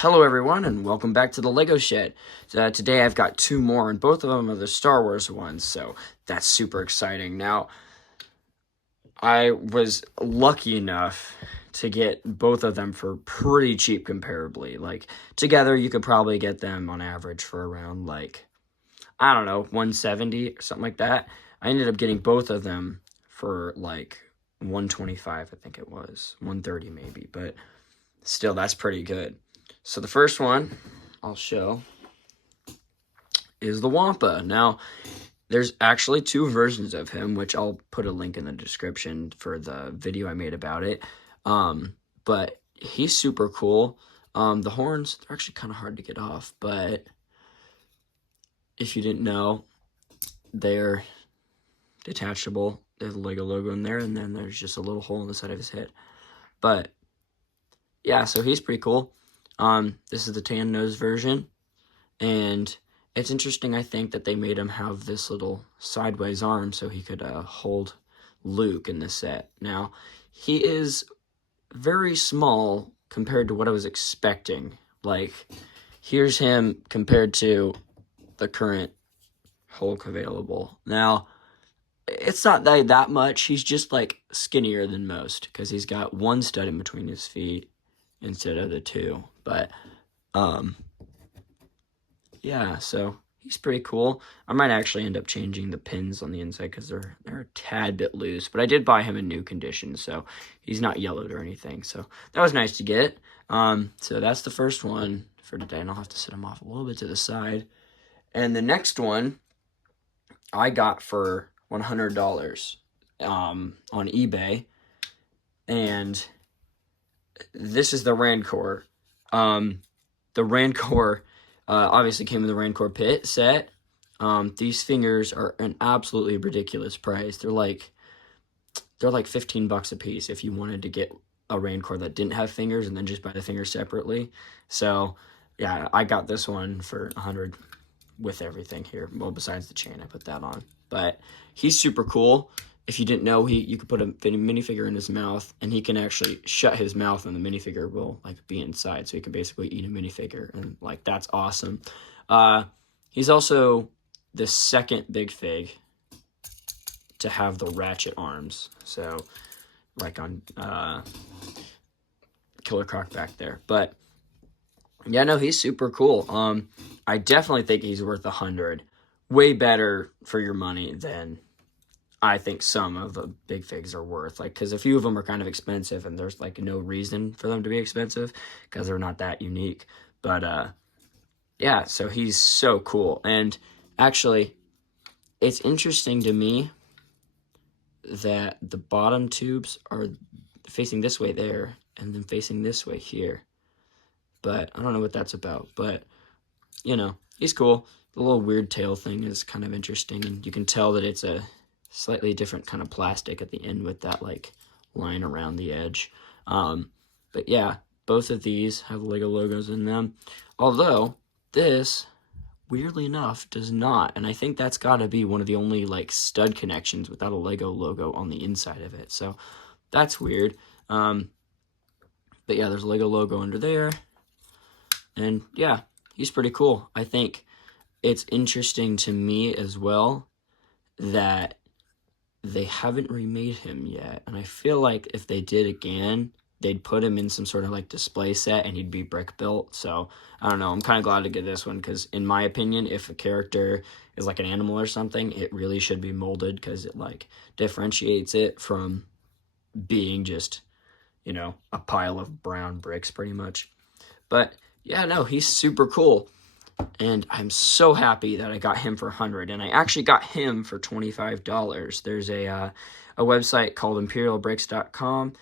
Hello everyone and welcome back to the Lego Shed. Today I've got two more and both of them are the Star Wars ones, so that's super exciting. Now, I was lucky enough to get both of them for pretty cheap comparably. Like, together you could probably get them on average for around like, I don't know, 170 or something like that. I ended up getting both of them for like 125, I think it was, 130 maybe, but still that's pretty good. So the first one I'll show is the Wampa. Now, there's actually two versions of him, which I'll put a link in the description for the video I made about it. But he's super cool. The horns, they're actually kind of hard to get off, but if you didn't know, they're detachable. There's a Lego logo in there, and then there's just a little hole in the side of his head. But yeah, so he's pretty cool. This is the tan nose version, and it's interesting, I think, that they made him have this little sideways arm so he could hold Luke in this set. Now, he is very small compared to what I was expecting. Like, here's him compared to the current Hulk available. Now, it's not that much. He's just, like, skinnier than most because he's got one stud in between his feet instead of the two. But yeah, so he's pretty cool. I might actually end up changing the pins on the inside because they're a tad bit loose, but I did buy him in new condition, so he's not yellowed or anything, so that was nice to get. So that's the first one for today, and I'll have to set him off a little bit to the side. And the next one I got for $100 on eBay, and this is the Rancor. The Rancor obviously came with the Rancor pit set. These fingers are an absolutely ridiculous price. They're like $15 a piece if you wanted to get a Rancor that didn't have fingers and then just buy the fingers separately. So yeah, I got this one for $100 with everything here. Well, besides the chain, I put that on. But he's super cool. If you didn't know, you could put a minifigure in his mouth, and he can actually shut his mouth, and the minifigure will like be inside, so he can basically eat a minifigure, and like that's awesome. He's also the second big fig to have the ratchet arms, so like on Killer Croc back there. But yeah, no, he's super cool. I definitely think he's worth $100. Way better for your money than I think some of the big figs are worth, like, because a few of them are kind of expensive, and there's like no reason for them to be expensive because they're not that unique. But yeah, so he's so cool. And actually, it's interesting to me that the bottom tubes are facing this way there and then facing this way here, but I don't know what that's about. But you know, he's cool. The little weird tail thing is kind of interesting, and you can tell that it's a slightly different kind of plastic at the end with that like line around the edge. But yeah, both of these have Lego logos in them, although this, weirdly enough, does not, and I think that's got to be one of the only like stud connections without a Lego logo on the inside of it, so that's weird. But yeah, there's a Lego logo under there, and yeah, he's pretty cool. I think it's interesting to me as well that they haven't remade him yet, and I feel like if they did again, they'd put him in some sort of like display set and he'd be brick built. So I don't know, I'm kind of glad to get this one because in my opinion, if a character is like an animal or something, it really should be molded because it like differentiates it from being just, you know, a pile of brown bricks pretty much. But yeah, no, he's super cool. And I'm so happy that I got him for $100, and I actually got him for $25. There's a website called imperialbricks.com.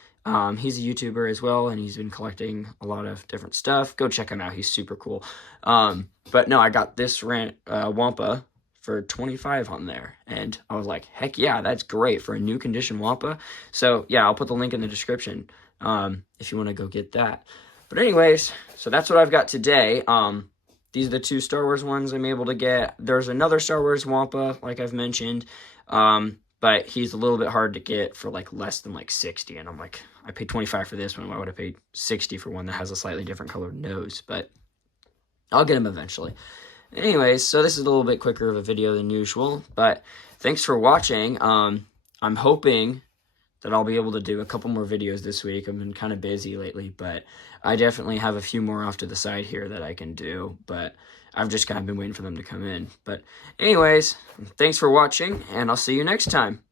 He's a YouTuber as well, and he's been collecting a lot of different stuff. Go check him out. He's super cool. But no, I got this Wampa for $25 on there, and I was like, heck yeah, that's great for a new condition Wampa. So yeah, I'll put the link in the description if you want to go get that. But anyways, so that's what I've got today. These are the two Star Wars ones I'm able to get. There's another Star Wars Wampa, like I've mentioned. But but he's a little bit hard to get for like less than like 60. And I'm like, I paid 25 for this one. Why would I pay 60 for one that has a slightly different colored nose? But I'll get him eventually. Anyways, so this is a little bit quicker of a video than usual, but thanks for watching. I'm hoping that I'll be able to do a couple more videos this week. I've been kind of busy lately, but I definitely have a few more off to the side here that I can do, but I've just kind of been waiting for them to come in. But anyways, thanks for watching, and I'll see you next time.